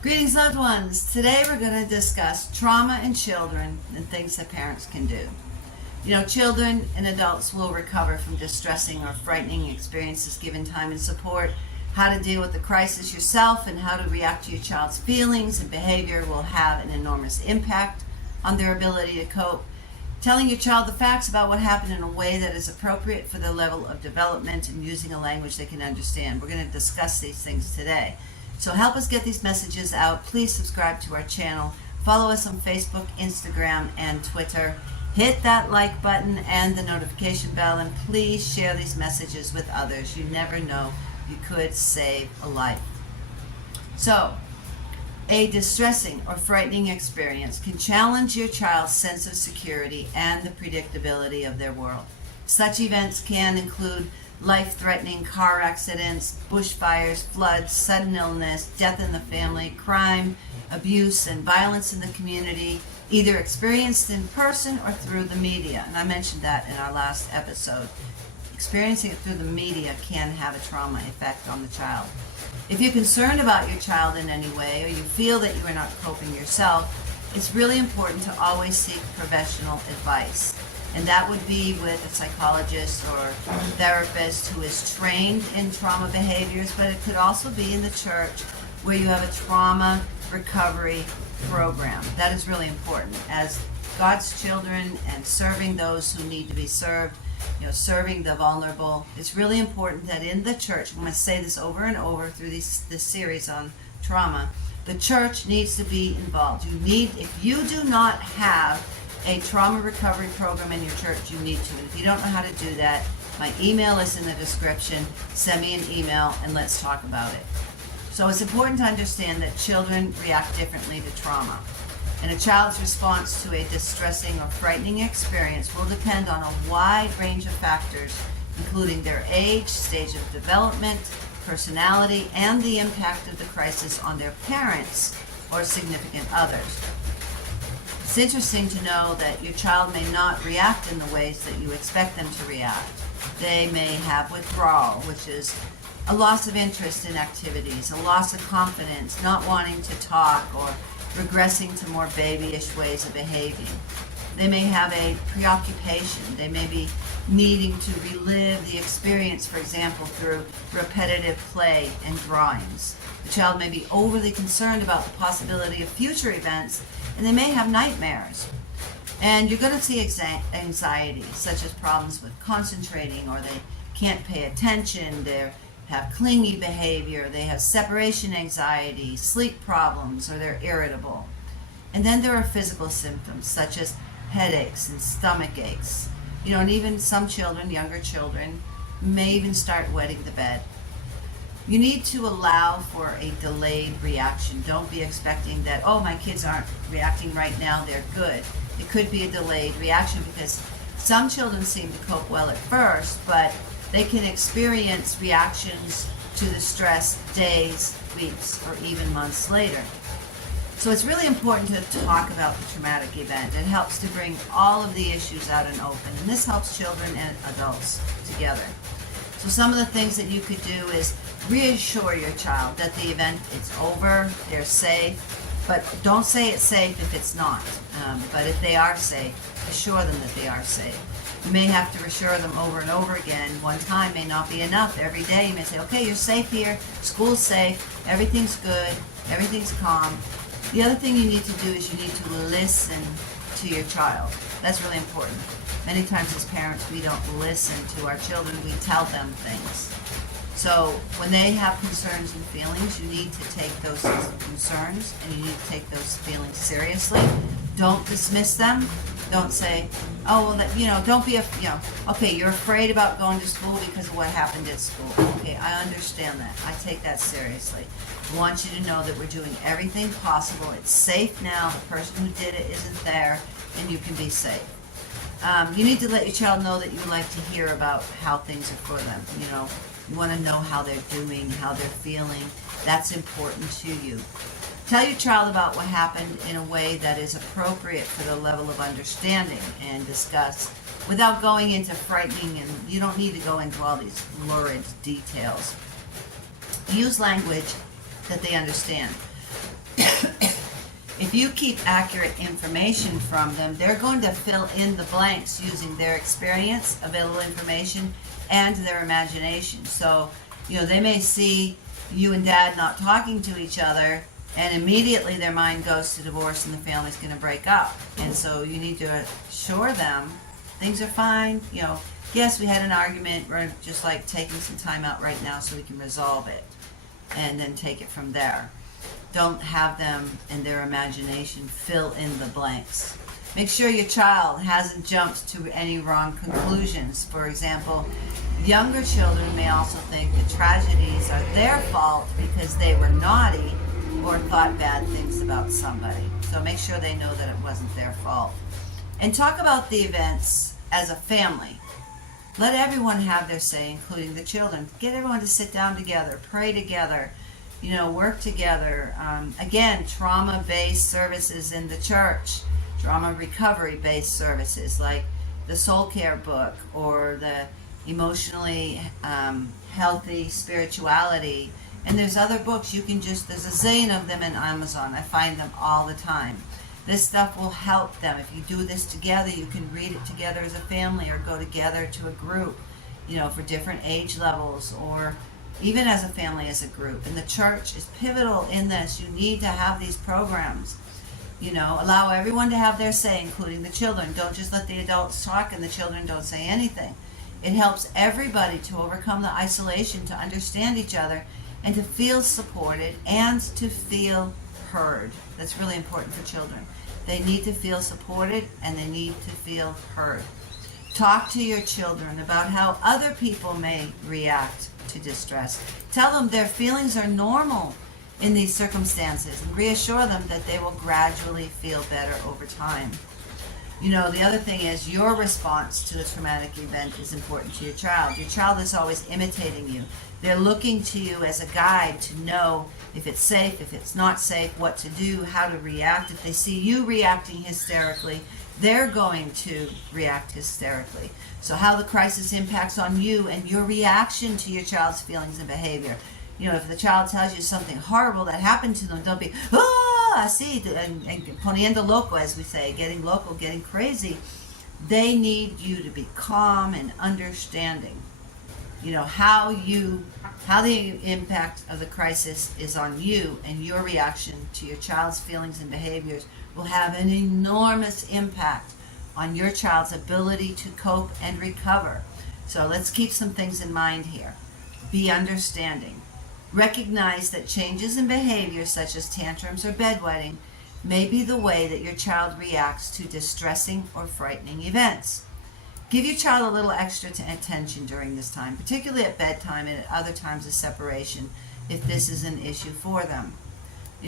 Greetings, loved ones. Today we're going to discuss trauma in children and things that parents can do. You know, children and adults will recover from distressing or frightening experiences given time and support. How to deal with the crisis yourself and how to react to your child's feelings and behavior will have an enormous impact on their ability to cope. Telling your child the facts about what happened in a way that is appropriate for their level of development and using a language they can understand. We're going to discuss these things today. So help us get these messages out. Please subscribe to our channel. Follow us on Facebook, Instagram, and Twitter. Hit that like button and the notification bell, and please share these messages with others. You never know, you could save a life. So, a distressing or frightening experience can challenge your child's sense of security and the predictability of their world. Such events can include life-threatening car accidents, bushfires, floods, sudden illness, death in the family, crime, abuse, and violence in the community, either experienced in person or through the media. And I mentioned that in our last episode. Experiencing it through the media can have a trauma effect on the child. If you're concerned about your child in any way, or you feel that you are not coping yourself, it's really important to always seek professional advice. And that would be with a psychologist or therapist who is trained in trauma behaviors, but it could also be in the church where you have a trauma recovery program. That is really important. As God's children and serving those who need to be served, serving the vulnerable, it's really important that in the church, I'm going to say this over and over through this series on trauma, the church needs to be involved. If you do not have a trauma recovery program in your church, you need to. And if you don't know how to do that, my email is in the description. Send me an email and let's talk about it. So it's important to understand that children react differently to trauma. And a child's response to a distressing or frightening experience will depend on a wide range of factors, including their age, stage of development, personality, and the impact of the crisis on their parents or significant others. It's interesting to know that your child may not react in the ways that you expect them to react. They may have withdrawal, which is a loss of interest in activities, a loss of confidence, not wanting to talk, or regressing to more babyish ways of behaving. They may have a preoccupation. They may be needing to relive the experience, for example, through repetitive play and drawings. The child may be overly concerned about the possibility of future events, and they may have nightmares. And you're going to see anxiety, such as problems with concentrating, or they can't pay attention, they have clingy behavior, they have separation anxiety, sleep problems, or they're irritable. And then there are physical symptoms, such as headaches and stomach aches. And even some children, younger children, may even start wetting the bed. You need to allow for a delayed reaction. Don't be expecting that, oh, my kids aren't reacting right now, they're good. It could be a delayed reaction because some children seem to cope well at first, but they can experience reactions to the stress days, weeks, or even months later. So it's really important to talk about the traumatic event. It helps to bring all of the issues out and open, and this helps children and adults together. So some of the things that you could do is reassure your child that the event is over, they're safe, but don't say it's safe if it's not. But if they are safe, assure them that they are safe. You may have to reassure them over and over again. One time may not be enough. Every day you may say, okay, you're safe here, school's safe, everything's good, everything's calm. The other thing you need to do is you need to listen to your child. That's really important. Many times as parents, we don't listen to our children, we tell them things. So when they have concerns and feelings, you need to take those concerns and you need to take those feelings seriously. Don't dismiss them. Don't say, oh, well, don't be, okay, you're afraid about going to school because of what happened at school. Okay, I understand that. I take that seriously. I want you to know that we're doing everything possible. It's safe now. The person who did it isn't there, and you can be safe. You need to let your child know that you would like to hear about how things are for them. You want to know how they're doing, how they're feeling. That's important to you. Tell your child about what happened in a way that is appropriate for their level of understanding and discuss without going into frightening, and you don't need to go into all these lurid details. Use language that they understand. If you keep accurate information from them, they're going to fill in the blanks using their experience, available information, and their imagination. So, they may see you and dad not talking to each other, and immediately their mind goes to divorce and the family's going to break up. And so you need to assure them things are fine. Yes, we had an argument. We're just like taking some time out right now so we can resolve it, and then take it from there. Don't have them and their imagination fill in the blanks. Make sure your child hasn't jumped to any wrong conclusions. For example, younger children may also think that tragedies are their fault because they were naughty or thought bad things about somebody. So make sure they know that it wasn't their fault. And talk about the events as a family. Let everyone have their say, including the children. Get everyone to sit down together, pray together, work together. Again, trauma-based services in the church, trauma recovery-based services like the Soul Care book or the Emotionally Healthy Spirituality. And there's other books there's a zillion of them in Amazon. I find them all the time. This stuff will help them. If you do this together, you can read it together as a family or go together to a group, for different age levels, or even as a family, as a group. And the church is pivotal in this. You need to have these programs. Allow everyone to have their say, including the children. Don't just let the adults talk and the children don't say anything. It helps everybody to overcome the isolation, to understand each other, and to feel supported and to feel heard. That's really important for children. They need to feel supported and they need to feel heard. Talk to your children about how other people may react to distress. Tell them their feelings are normal in these circumstances and reassure them that they will gradually feel better over time. The other thing is your response to a traumatic event is important to your child. Your child is always imitating you. They're looking to you as a guide to know if it's safe, if it's not safe, what to do, how to react. If they see you reacting hysterically, they're going to react hysterically. So how the crisis impacts on you and your reaction to your child's feelings and behavior. If the child tells you something horrible that happened to them, don't be, así, and poniendo loco, as we say, getting local, getting crazy. They need you to be calm and understanding. How the impact of the crisis is on you, and your reaction to your child's feelings and behaviors will have an enormous impact on your child's ability to cope and recover. So let's keep some things in mind here. Be understanding. Recognize that changes in behavior, such as tantrums or bedwetting, may be the way that your child reacts to distressing or frightening events. Give your child a little extra attention during this time, particularly at bedtime and at other times of separation, if this is an issue for them.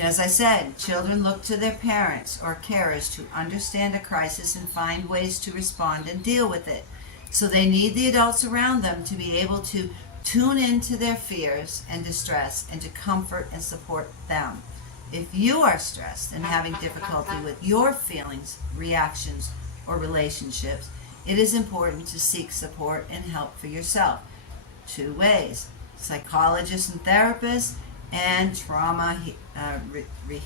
As I said, children look to their parents or carers to understand a crisis and find ways to respond and deal with it. So they need the adults around them to be able to tune into their fears and distress and to comfort and support them. If you are stressed and having difficulty with your feelings, reactions, or relationships, it is important to seek support and help for yourself. 2 ways: psychologists and therapists, and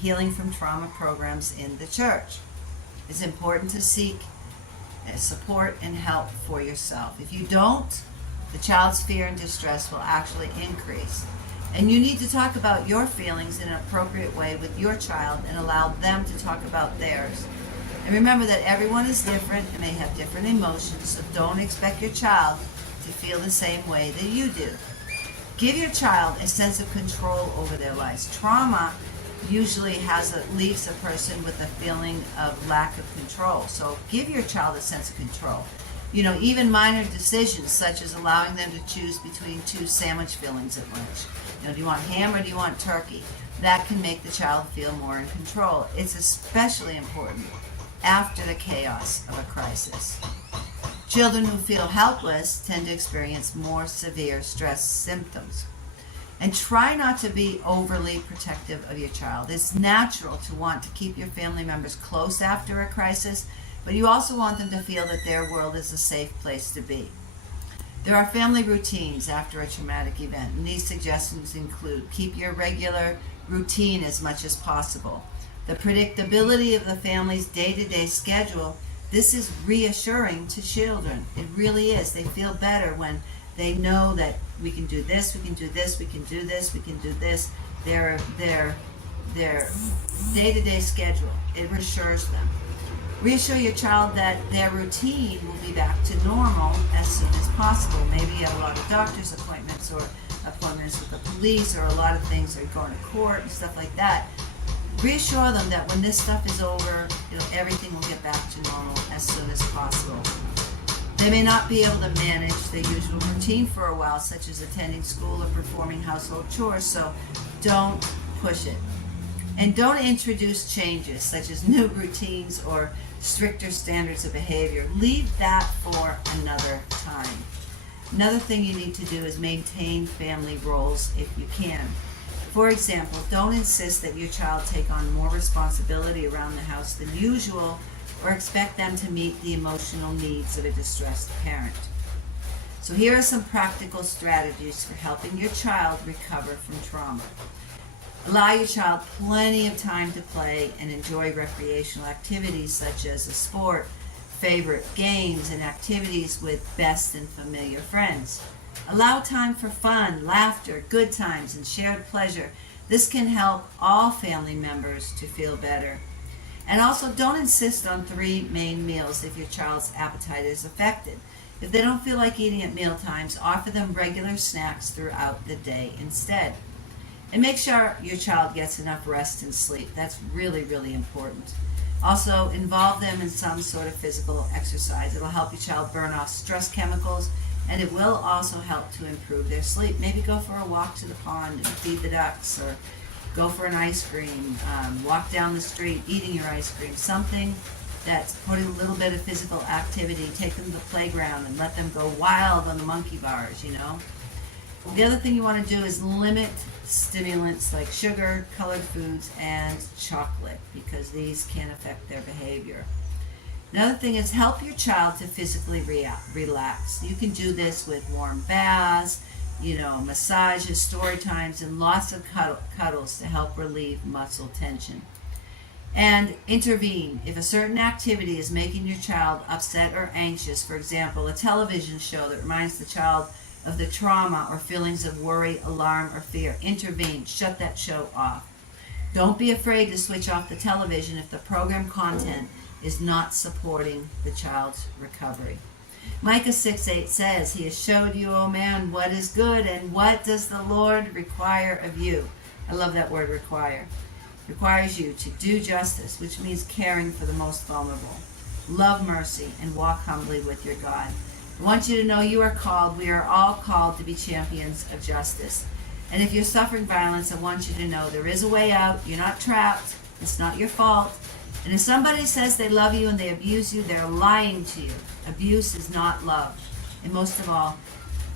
healing from trauma programs in the church. It's important to seek support and help for yourself. If you don't, the child's fear and distress will actually increase. And you need to talk about your feelings in an appropriate way with your child and allow them to talk about theirs. And remember that everyone is different and may have different emotions, so don't expect your child to feel the same way that you do. Give your child a sense of control over their lives. Trauma usually leaves a person with a feeling of lack of control. So give your child a sense of control. Even minor decisions such as allowing them to choose between 2 sandwich fillings at lunch. Do you want ham or do you want turkey? That can make the child feel more in control. It's especially important after the chaos of a crisis. Children who feel helpless tend to experience more severe stress symptoms. And try not to be overly protective of your child. It's natural to want to keep your family members close after a crisis, but you also want them to feel that their world is a safe place to be. There are family routines after a traumatic event, and these suggestions include: keep your regular routine as much as possible. The predictability of the family's day-to-day schedule, this is reassuring to children. It really is. They feel better when they know that we can do this, we can do this, we can do this, we can do this. Their day-to-day schedule, it reassures them. Reassure your child that their routine will be back to normal as soon as possible. Maybe you have a lot of doctor's appointments or appointments with the police or a lot of things, or going to court and stuff like that. Reassure them that when this stuff is over, everything will get back to normal as soon as possible. They may not be able to manage their usual routine for a while, such as attending school or performing household chores, so don't push it. And don't introduce changes, such as new routines or stricter standards of behavior. Leave that for another time. Another thing you need to do is maintain family roles if you can. For example, don't insist that your child take on more responsibility around the house than usual, or expect them to meet the emotional needs of a distressed parent. So here are some practical strategies for helping your child recover from trauma. Allow your child plenty of time to play and enjoy recreational activities such as a sport, favorite games, and activities with best and familiar friends. Allow time for fun, laughter, good times, and shared pleasure. This can help all family members to feel better. And also, don't insist on 3 main meals if your child's appetite is affected. If they don't feel like eating at meal times, offer them regular snacks throughout the day instead. And make sure your child gets enough rest and sleep. That's really, really important. Also, involve them in some sort of physical exercise. It'll help your child burn off stress chemicals, and it will also help to improve their sleep. Maybe go for a walk to the pond and feed the ducks, or go for an ice cream, walk down the street eating your ice cream, something that's putting a little bit of physical activity. Take them to the playground and let them go wild on the monkey bars, The other thing you want to do is limit stimulants like sugar, colored foods, and chocolate, because these can affect their behavior. Another thing is help your child to physically relax. You can do this with warm baths, massages, story times, and lots of cuddles to help relieve muscle tension. And intervene. If a certain activity is making your child upset or anxious, for example, a television show that reminds the child of the trauma or feelings of worry, alarm, or fear, intervene. Shut that show off. Don't be afraid to switch off the television if the program content is not supporting the child's recovery. Micah 6:8 says, "He has showed you, O man, what is good, and what does the Lord require of you?" I love that word, require. Requires you to do justice, which means caring for the most vulnerable. Love mercy and walk humbly with your God. I want you to know we are all called to be champions of justice. And if you're suffering violence, I want you to know there is a way out. You're not trapped. It's not your fault. And if somebody says they love you and they abuse you, they're lying to you. Abuse is not love. And most of all,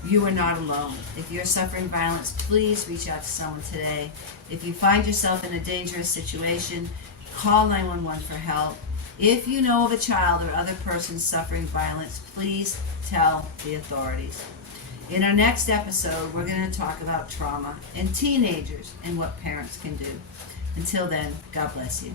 you are not alone. If you're suffering violence, please reach out to someone today. If you find yourself in a dangerous situation, call 911 for help. If you know of a child or other person suffering violence, please tell the authorities. In our next episode, we're going to talk about trauma and teenagers and what parents can do. Until then, God bless you.